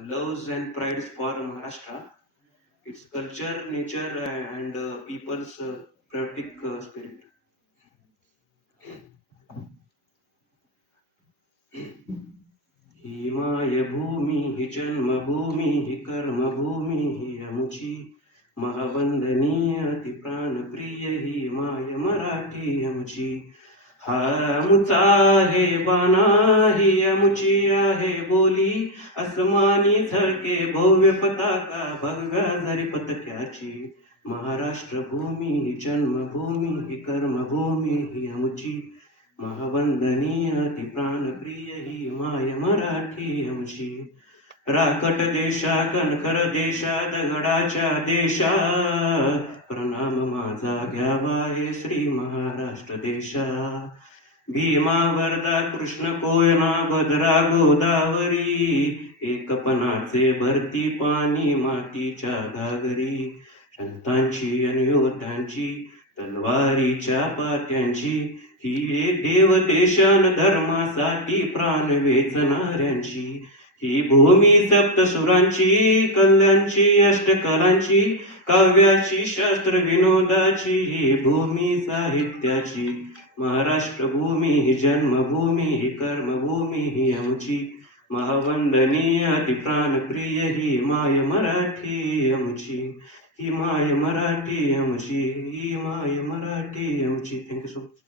loves and prides for Maharashtra, its culture, nature, and people's patriotic spirit. ही मायभूमी ही जन्मभूमी ही कर्मभूमी ही अमुची महावंदनीय ती प्राणप्रिय ही माय मराठी अमुची हा अमुचा आहे बाणा ही अमुची आहे बोली अस्मानी झळके भव्य पताका भगव्या जरी पतक्याची महाराष्ट्र भूमी ही जन्मभूमी ही कर्मभूमी ही अमुची महावंदनीय ती प्राणप्रिय ही माय मराठी आमची राकट देशा कणखर देशा दगडाच्या देशा प्रणाम माझा घ्यावा हे श्री महाराष्ट्र देशा भीमा वरदा कृष्ण कोयना भद्रा गोदावरी एकपणाचे भरती पाणी मातीच्या घागरी संतांची आणि योद्ध्यांची तलवारीच्या पात्यांची ही एक देव देशान धर्मासाठी प्राण वेचणाऱ्यांची ही भूमी सप्तसुरांची कल्याणची अष्टकलांची काव्याची शास्त्र विनोदाची ही भूमी साहित्याची महाराष्ट्र भूमी ही जन्मभूमी ही कर्मभूमी ही आमची महावंदनीय ती प्राणप्रिय ही माय मराठी आमची ही माय मराठी आमची ही माय मराठी आमची. Thank you so much.